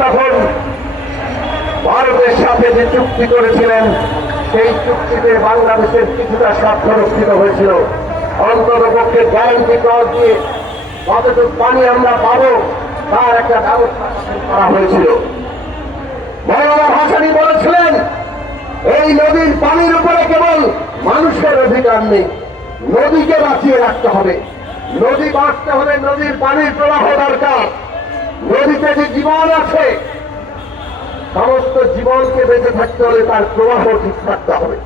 তখন ভারতের সাথে যে চুক্তি করেছিলেন সেই চুক্তিতে বাংলাদেশের কিছুটা স্বার্থ রক্ষিত হয়েছিল। অন্তত পক্ষে গ্যারান্টি ক্লজ দিয়ে কতটুকু পানি আমরা পাবো তার একটা ব্যবস্থা করা হয়েছিল। মওলানা ভাসানী বলেছিলেন এই নদীর পানির উপরে কেবল মানুষের অধিকার নেই, নদীকে বাঁচিয়ে রাখতে হবে। নদী বাঁচতে হলে নদীর পানির প্রবাহ দরকার। নদীতে যে জীবন আছে সমস্ত জীবনকে বেঁচে থাকতে হলে তার প্রবাহ ঠিক থাকতে হবে।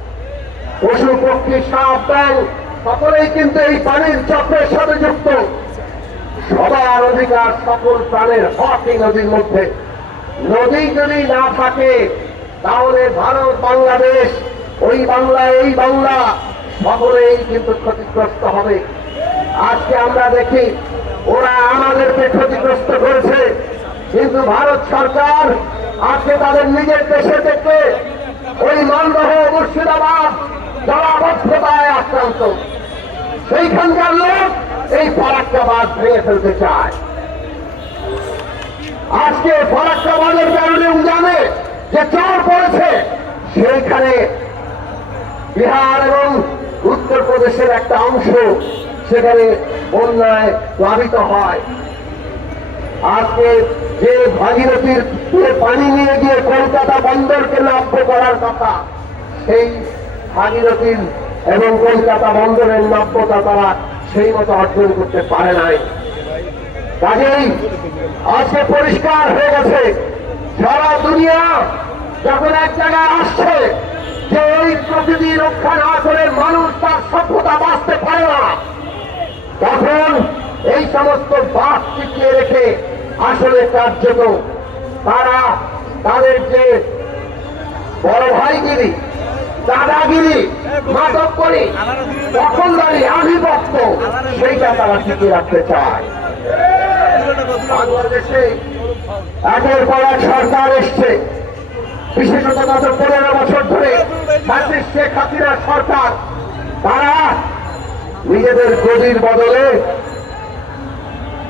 পশু পক্ষী সাপ ব্যাঙ সকলেই কিন্তু এই পানির চক্রের সাথে যুক্ত। সবার অধিকার সকল প্রাণের হক এই নদীর মধ্যে। নদী যদি না থাকে তাহলে ভারত বাংলাদেশ, ওই বাংলা এই বাংলা সকলেই কিন্তু ক্ষতিগ্রস্ত হবে। আজকে আমরা দেখি ওরা আমাদেরকে ক্ষতিগ্রস্ত করেছে, কিন্তু ভারত সরকার আজকে তাদের নিজের দেশে থেকে ওই মালদহ মুর্শিদাবাদ জলাবদ্ধতায় আক্রান্ত, সেইখানকার লোক এই ফারাক্কা বাঁধ ভেঙে ফেলতে চায়। আজকে ফারাক্কা বাঁধের কারণে উজানে যে চর পড়েছে সেইখানে বিহার এবং উত্তরপ্রদেশের একটা অংশ সেখানে বন্যায় প্লাবিত হয়। আজকে যে ভাগীরথীর পানি নিয়ে গিয়ে কলকাতা বন্দরকে নব্য করার কথা, সেই ভাগীরথীর এবং কলকাতা বন্দরের নব্যতা তারা সেই মতো অর্জন করতে পারে নাই। কাজেই আজকে পরিষ্কার হয়ে গেছে সারা দুনিয়া যখন এক জায়গায় আসছে যে এই প্রকৃতি রক্ষা না করে মানুষ তার সভ্যতা বাঁচতে পারে না, তখন এই সমস্ত বাস টিকিয়ে রেখে আসলে কার্যত তারা তাদের যে বড় ভাইগিরি, দাদাগিরি, মাদকগিরি, দখলদারি, আধিপত্য সেইটা তারা টিকিয়ে রাখতে চায়। বাংলাদেশে একের পর এক সরকার এসছে, বিশেষত গত 15 বছর ধরে শেখ হাসিনার সরকার, তারা নিজেদের গদির বদলে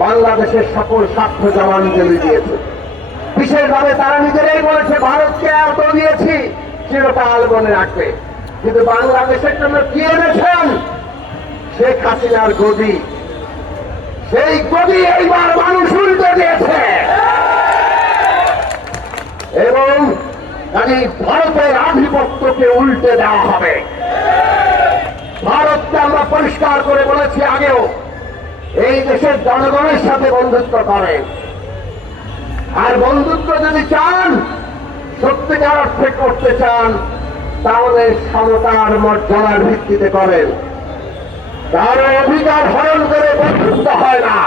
বাংলাদেশের সকল স্বার্থ জবানবন্দি দিয়েছে। বিশেষভাবে তারা নিজেরাই বলেছে ভারতকে এত দিয়েছি চিরকাল মনে রাখবে, কিন্তু বাংলাদেশের জন্য কি এনেছেন? শেখ হাসিনার গদি। সেই গদি এইবার মানুষ উল্টে দিয়েছে এবং ভারতের আধিপত্যকে উল্টে দেওয়া হবে। ভারতকে আমরা পরিষ্কার করে বলেছি আগেও, এই দেশের জনগণের সাথে বন্ধুত্ব করেন, আর বন্ধুত্ব যদি চান, সত্যিকার অর্থে করতে চান, তাহলে সমতার মর্যাদার ভিত্তিতে করেন। কারো অধিকার হরণ করে বন্ধুত্ব হয় না,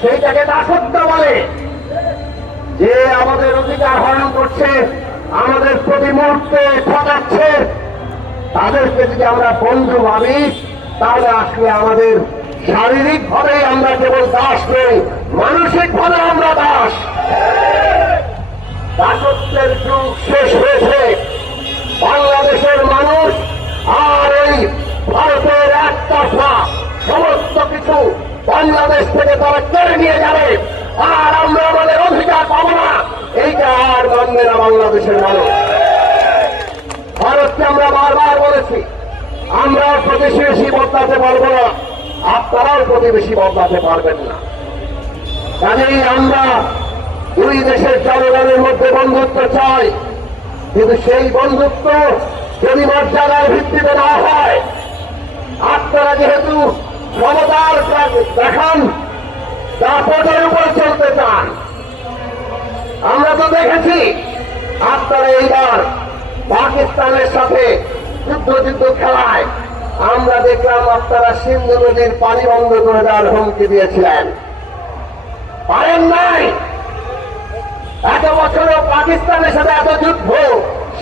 সেইটাকে দাসত্ব বলে। যে আমাদের অধিকার হরণ করছে, আমাদের প্রতি মুহূর্তে ঠকাচ্ছে, তাদেরকে যদি আমরা বন্ধু ভাবি তাহলে আসলে আমাদের শারীরিক ভাবে আমরা কেবল দাস নই, মানসিক ভাবে আমরা দাস। দাসত্বের যুগ শেষ হয়েছে। বাংলাদেশের মানুষ আর ওই ভারতের একতরফা সমস্ত কিছু বাংলাদেশ থেকে তারা কেড়ে নিয়ে যাবে, আর আমরা আমাদের অধিকার পাবো না, এইটা আর মানবে না বাংলাদেশের মানুষ। ভারতকে আমরা বারবার বলেছি আমরা প্রতিবেশী বদলাতে পারবো না, আপনারাও প্রতিবেশী বদলাতে পারবেন না। কাজেই আমরা দুই দেশের জনগণের মধ্যে বন্ধুত্ব চাই, কিন্তু সেই বন্ধুত্ব যদি মর্যাদার ভিত্তিতে না হয়, আপনারা যেহেতু ক্ষমতার দেখান, দাপটের উপর চলতে চান। আমরা তো দেখেছি আপনারা এইবার পাকিস্তানের সাথে যুদ্ধ খেলায় আমরা দেখলাম আপনারা সিন্ধু নদীর পানি বন্ধ করে দেওয়ার হুমকি দিয়েছিলেন, পারেন নাই। এত বছরও পাকিস্তানের সাথে এত যুদ্ধ,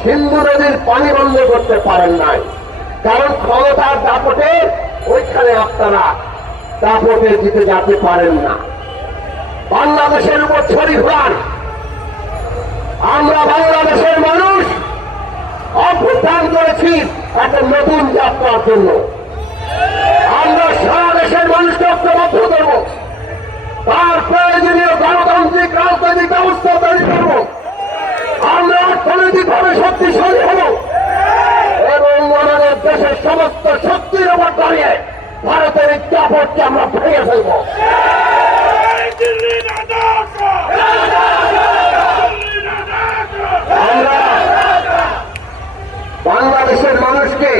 সিন্ধু নদীর পানি বন্ধ করতে পারেন নাই, কারণ ক্ষমতার দাপটে ওইখানে আপনারা দাপটে জিতে যেতে পারেন না। বাংলাদেশের উপর ছড়ি ঘোরান। আমরা বাংলাদেশের মানুষ অভ্যুত্থান করেছি একটা নতুন যাত্রার জন্য। আমরা সারা দেশের মানুষকে ঐক্যবদ্ধ করব, তার প্রয়োজনীয় গণতান্ত্রিক রাজনৈতিক ব্যবস্থা তৈরি করব। আমরা অর্থনৈতিকভাবে শক্তিশালী হব এবং আমাদের দেশের সমস্ত শক্তির উপর দাঁড়িয়ে ভারতের এই দাপটকে আমরা ভেঙে ফেলব। আমরা বাংলাদেশের মানুষকে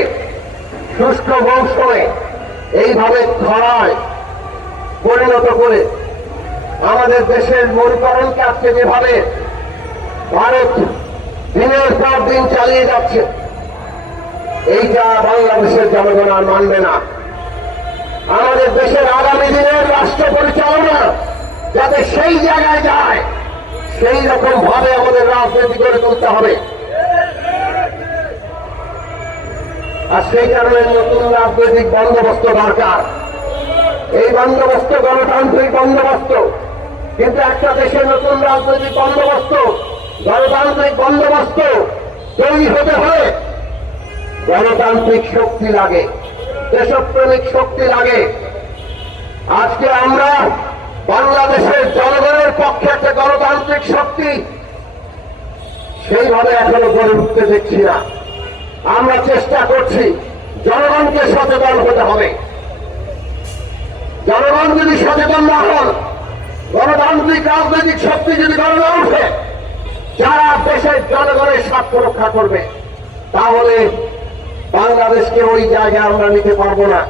শুষ্ক মৌসুমে এইভাবে খরায় পরিণত করে আমাদের দেশের মরুকরণকে আজকে যেভাবে ভারত দিনের পর দিন চালিয়ে যাচ্ছে, এইটা বাংলাদেশের জনগণ আর মানবে না। আমাদের দেশের আগামী দিনের রাষ্ট্র পরিচালনা যাতে সেই জায়গায় যায়, সেই রকম ভাবে আমাদের রাজনীতি গড়ে তুলতে হবে। আর সেই কারণে নতুন রাজনৈতিক বন্দোবস্ত দরকার। এই বন্দোবস্ত গণতান্ত্রিক বন্দোবস্ত, কিন্তু একটা দেশের নতুন রাজনৈতিক বন্দোবস্ত, গণতান্ত্রিক বন্দোবস্ত তৈরি হতে হলে গণতান্ত্রিক শক্তি লাগে, দেশপ্রেমিক শক্তি লাগে। আজকে আমরা বাংলাদেশের জনগণের পক্ষে একটা গণতান্ত্রিক শক্তি সেইভাবে এখনো গড়ে উঠতে দেখছি না। আমরা চেষ্টা করছি, জনগণকে সচেতন হতে হবে। জনগণ যদি সচেতন না হন, গণতান্ত্রিক রাজনৈতিক শক্তি যদি গড়ে না উঠে যারা দেশের জনগণের স্বার্থ রক্ষা করবে, তাহলে বাংলাদেশকে ওই জায়গায় আমরা নিতে পারবো না,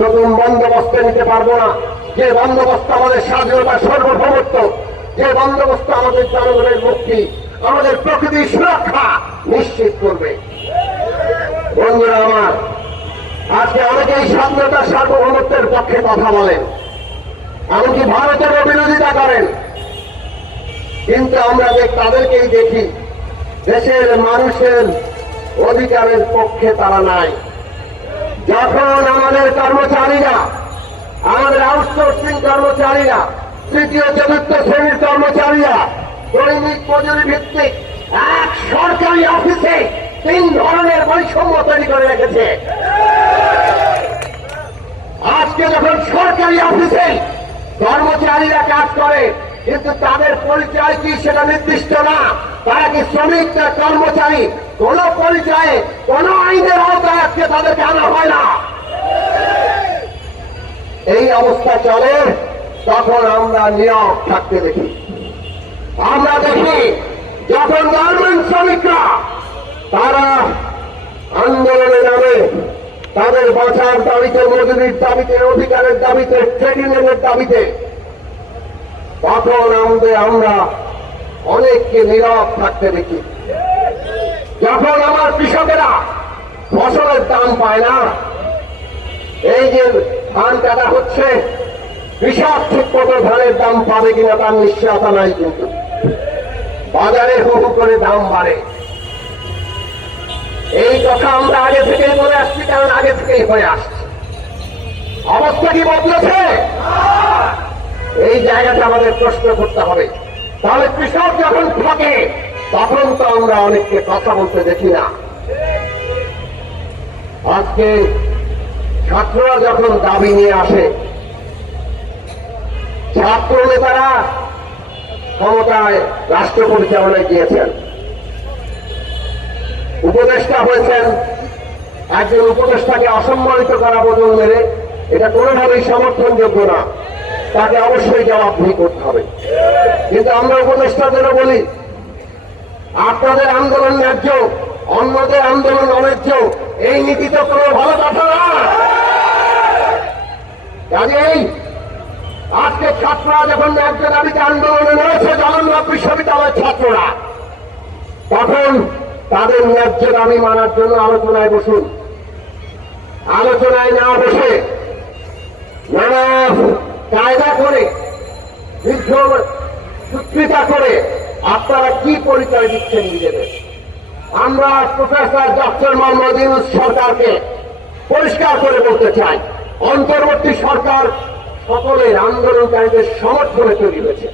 নতুন বন্দোবস্তে নিতে পারবো না। যে বন্দোবস্ত আমাদের স্বাধীনতা সার্বভৌমত্ব, যে বন্দোবস্ত আমাদের জনগণের মুক্তি, আমাদের প্রকৃতির সুরক্ষা নিশ্চিত করবে। বন্ধুরা আমার, আজকে অনেকেই স্বাধীনতা সার্বভৌমত্বের পক্ষে কথা বলেন, এমনকি ভারতেরও বিরোধিতা করেন, কিন্তু আমরা তাদেরকেই দেখি দেশের মানুষের অধিকারের পক্ষে তারা নাই। যখন আমাদের কর্মচারীরা, আমাদের আউটসোর্সিং কর্মচারীরা, তৃতীয় চতুর্থ শ্রেণীর কর্মচারীরা দৈনিক মজুরি ভিত্তিক এক সরকারি অফিসে 3 ধরনের বৈষম্য তৈরি করে রেখেছে। আজকে যখন সরকারি অফিসে কর্মচারীরা কাজ করে, কিন্তু তাদের পরিচয় কি সেটা নির্দিষ্ট না, তারা কি শ্রমিক না কর্মচারী, কোন পরিচয়ে কোন আইনের আওতায় আজকে তাদেরকে আনা হয় না। এই অবস্থা চলে, তখন আমরা নীরব থাকতে দেখি। আমরা দেখি যখন গার্মেন্ট শ্রমিকরা তারা আন্দোলনের নামে তাদের বাঁচার দাবিতে, মজুরির দাবিতে, অধিকারের দাবিতে, ট্রেড ইউনিয়নের দাবিতে, তখন আমরা অনেককে নীরব থাকতে দেখি। যখন আমার কৃষকেরা ফসলের দাম পায় না, এই যে ধান কাটা হচ্ছে, কৃষক ঠিক মতো ধানের দাম পাবে কিনা তার নিশ্চয়তা নাই, কিন্তু বাজারে হু হু করে দাম বাড়ে। এই কথা আমরা আগে থেকেই বলে আসছি, কারণ আগে থেকেই হয়ে আসছে। অবস্থা কি বদলেছে? এই জায়গাটা আমাদের প্রশ্ন করতে হবে। তাহলে কৃষক যখন থাকে, তখন তো আমরা অনেককে কথা বলতে দেখি না। আজকে ছাত্ররা যখন দাবি নিয়ে আসে, ছাত্র নেতারা ক্ষমতায় রাষ্ট্র পরিচালনায় গিয়েছেন, উপদেষ্টা হয়েছেন, একজন উপদেষ্টাকে অসম্মানিত করা বদল মেরে এটা কোনোভাবেই সমর্থনযোগ্য না, তাকে অবশ্যই জবাবদিহি করতে হবে। কিন্তু আমরা উপদেষ্টাদেরও বলি, আপনাদের আন্দোলন ন্যায্য, অন্যদের আন্দোলন অন্যায্য, এই নীতি তো কোনো ভালো কথা না। কাজেই আজকে ছাত্ররা যখন ন্যায্য দাবিতে আন্দোলনে রয়েছে, জগন্নাথ বিশ্ববিদ্যালয়ের ছাত্ররা, তখন তাদের ন্যায্য দাবি মানার জন্য আলোচনায় বসুন। আলোচনায় না বসে নানা কায়দা করে, দীর্ঘ সূত্রিতা করে আপনারা কি পরিচয় দিচ্ছেন নিজেদের? আমরা প্রফেসর ডক্টর মোহাম্মদ ইউনূস সরকারকে পরিষ্কার করে বলতে চাই, অন্তর্বর্তী সরকার সকলের আন্দোলনকারীদের সমর্থনে তৈরি হয়েছে।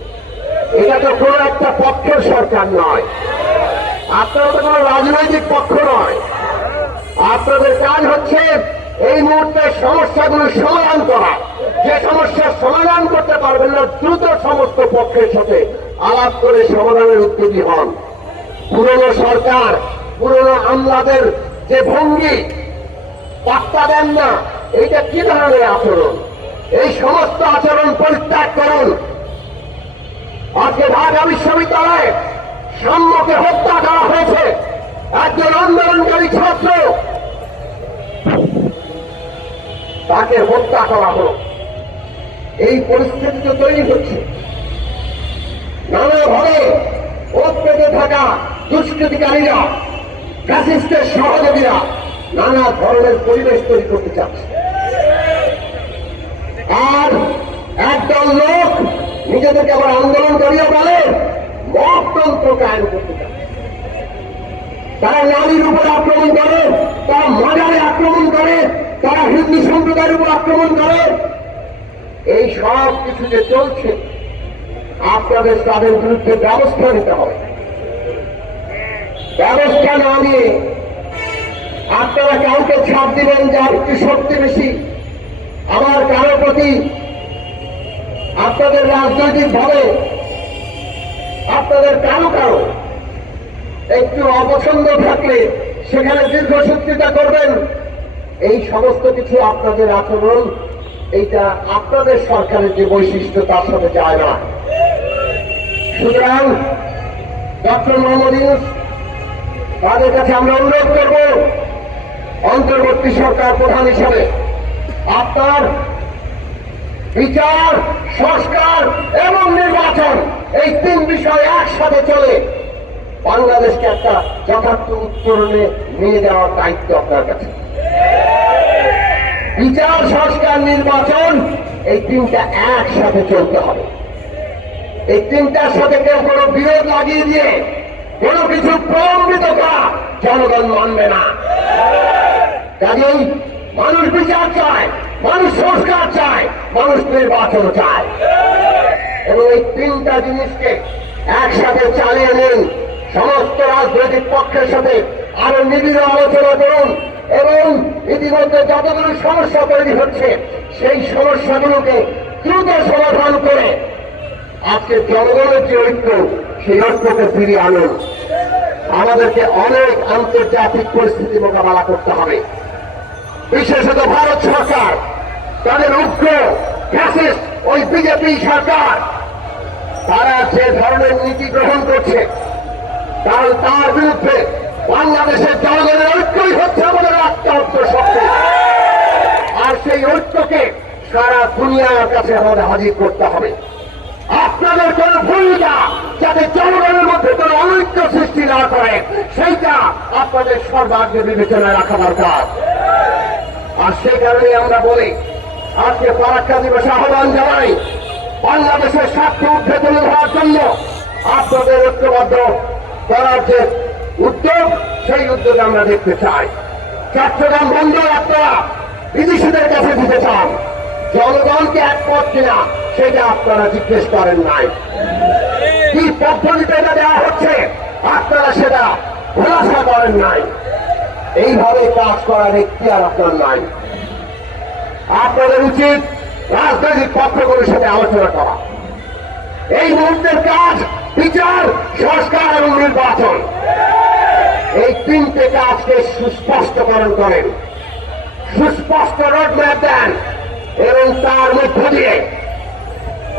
এটা তো কোনো একটা পক্ষের সরকার নয়, আপনারা তো কোনো রাজনৈতিক পক্ষ নয়। আপনাদের কাজ হচ্ছে এই মুহূর্তে সমস্যাগুলো সমাধান করা, যে সমস্যার সমাধান করতে পারবেন না দ্রুত সমস্ত পক্ষের সাথে আলাপ করে সমাধানের উদ্যোগী হন। পুরনো সরকার, পুরনো আমলাদের যে ভঙ্গি, পাত্তা দেন না, এইটা কি ধরনের আচরণ? এই সমস্ত আচরণ পরিত্যাগ করুন। আজকে ঢাকা বিশ্ববিদ্যালয়ে সাম্যকে হত্যা করা হয়েছে, একজন আন্দোলনকারী ছাত্র, তাকে হত্যা করা হলো। এই পরিস্থিতি তো তৈরি হচ্ছে, নানাভাবে ওত পেতে থাকা দুষ্কৃতিকারীরা, ফ্যাসিস্টের সহযোগীরা নানা ধরনের পরিবেশ তৈরি করতে চাচ্ছে। আর একদল লোক নিজেদেরকে আবার আন্দোলনকারীও বলে মকতন্ত্র কায়েম করতে চাচ্ছে। তারা নারীর উপর আক্রমণ করে, তারা মাজারে আক্রমণ করে, তারা হিন্দু সম্প্রদায়ের উপর আক্রমণ করে। এই সব কিছু যে চলছে, আপনাদের তাদের বিরুদ্ধে ব্যবস্থা নিতে হবে। ব্যবস্থা না নিয়ে আপনারা কাউকে ছাড় দিবেন যার একটু শক্তি বেশি, আবার কারো প্রতি আপনাদের রাজনৈতিক ভাবে আপনাদের কারো কারো একটু অপছন্দ থাকলে সেখানে দীর্ঘসূত্রিতা করবেন। এই সমস্ত কিছু আপনাদের আচরণ, এইটা আপনাদের সরকারের যে বৈশিষ্ট্য তার সাথে যায় না। সুতরাং ডক্টর মোহাম্মদ ইউনূস, তাদের কাছে আমরা অনুরোধ করব, অন্তর্বর্তী সরকার প্রধান হিসাবে আপনার বিচার, সংস্কার এবং নির্বাচন, এই তিন বিষয় একসাথে চলে বাংলাদেশকে একটা যথার্থ উত্তরণে নিয়ে যাওয়ার দায়িত্ব আপনার কাছে। বিচার, সংস্কার, নির্বাচন, এই তিনটা একসাথে চলতে হবে। এই তিনটার সাথে কেউ কোনো বিরোধ লাগিয়ে দিয়ে কোনো কিছু প্রলম্বিত করা জনগণ মানবে না। কাজেই মানুষ বিচার চায়, মানুষ সংস্কার চায়, মানুষ নির্বাচন চায়, এবং এই তিনটা জিনিসকে একসাথে চালিয়ে নিন। সমস্ত রাজনৈতিক পক্ষের সাথে আরো নিবিড় আলোচনা করুন এবং ইতিমধ্যে যতগুলো সমস্যা তৈরি হচ্ছে সেই সমস্যাগুলোকে দ্রুত সমাধান করে আজকে জনগণের যে ঐক্য, সেই ঐক্যকে ফিরিয়ে আনুন। আমাদেরকে অনেক আন্তর্জাতিক পরিস্থিতি মোকাবেলা করতে হবে। বিশেষত ভারত সরকার, তাদের উগ্র ফ্যাসিস্ট ওই বিজেপি সরকার, তারা যে ধরনের নীতি গ্রহণ করছে, তার বিরুদ্ধে বাংলাদেশের জনগণের ঐক্যই হচ্ছে আমাদের রাষ্ট্র শক্তি। আর সেই ঐক্যকে সারা দুনিয়ার কাছে আমাদের হাজির করতে হবে। আপনাদের কোন ভূমিকা যাতে জনগণের মধ্যে কোন অনৈক্য সৃষ্টি না করে, সেইটা আপনাদের সর্বাগ্রে বিবেচনায় রাখা দরকার। আর সেই কারণে আমরা বলি, আজকে ফারাক্কা দিবসে আহ্বান জানাই, বাংলাদেশের স্বার্থ ঊর্ধ্বে তুলে ধরার জন্য আপনাদের ঐক্যবদ্ধ করার যে উদ্যোগ, সেই উদ্যোগ আমরা দেখতে চাই। চট্টগ্রাম বন্দর আপনারা বিদেশিদের কাছে দিতে চান, জনগণকে একমত কিনা সেটা আপনারা জিজ্ঞেস করেন নাই। কি পদ্ধতিতে এটা দেওয়া হচ্ছে আপনারা সেটা খোলাসা করেন নাই। এইভাবে কাজ করার এখতিয়ার আপনার নাই। আপনাদের উচিত রাজনৈতিক পক্ষগুলোর সাথে আলোচনা করা। এই মুহূর্তের কাজ বিচার, সংস্কার এবং নির্বাচন, এই তিনটে কাজকে সুস্পষ্টকরণ করেন, সুস্পষ্ট রোডম্যাপ দেন এবং তার মধ্য দিয়ে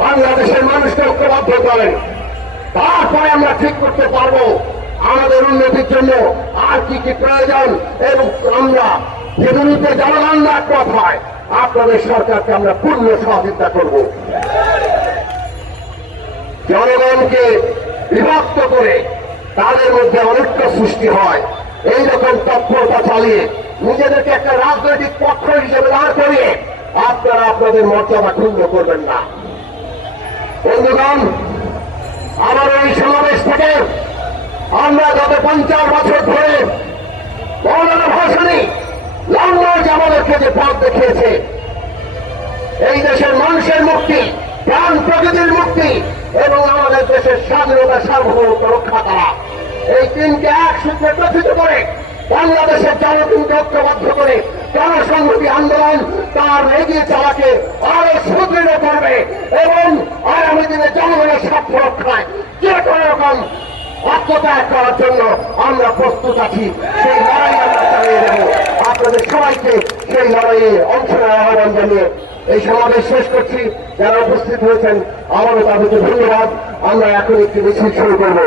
বাংলাদেশের মানুষকে ঐক্যবদ্ধ করেন। তারপরে আমরা ঠিক করতে পারবো আমাদের উন্নতির জন্য আর কি কি প্রয়োজন, এবং আমরা যেগুলিতে জনগণ একমত হয় আপনাদের সরকারকে আমরা পূর্ণ সহযোগিতা করব। জনগণকে বিভক্ত করে তাদের মধ্যে অনৈক্য সৃষ্টি হয়, এইরকম তৎপরতা চালিয়ে নিজেদেরকে একটা রাজনৈতিক পক্ষ হিসেবে দাঁড় করিয়ে আপনারা আপনাদের মর্যাদা ক্ষুণ্ণ করবেন না। বন্ধুগণ, আমার এই সমাবেশ থেকে আমরা গত 50 বছর ধরে মৌলানা ভাসানী লন্ডন আমাদেরকে যে পথ দেখিয়েছে, এই দেশের মানুষের মুক্তি, প্রাণ প্রকৃতির মুক্তি এবং আমাদের দেশের স্বাধীনতা সার্বভৌমত্ব রক্ষা করা, এই তিনকে এক সূত্রে গঠিত করে বাংলাদেশের জনগণকে ঐক্যবদ্ধ করে জনসংহতি আন্দোলন তার এগিয়ে চালাকে আরো সুদৃঢ় করবে এবং আগামী দিনে জনগণের স্বার্থ রক্ষায় যে কোনো রকম আত্মত্যাগ করার জন্য আমরা প্রস্তুত আছি। সেই লড়াই আমরা চালিয়ে দেব। আপনাদের সবাইকে সেই লড়াইয়ে অংশ নেওয়ার আহ্বান জানিয়ে এই সমাবেশ শেষ করছি। যারা উপস্থিত হয়েছেন আমারও তাদেরকে ধন্যবাদ। আমরা এখন একটি মিছিল শুরু করবো।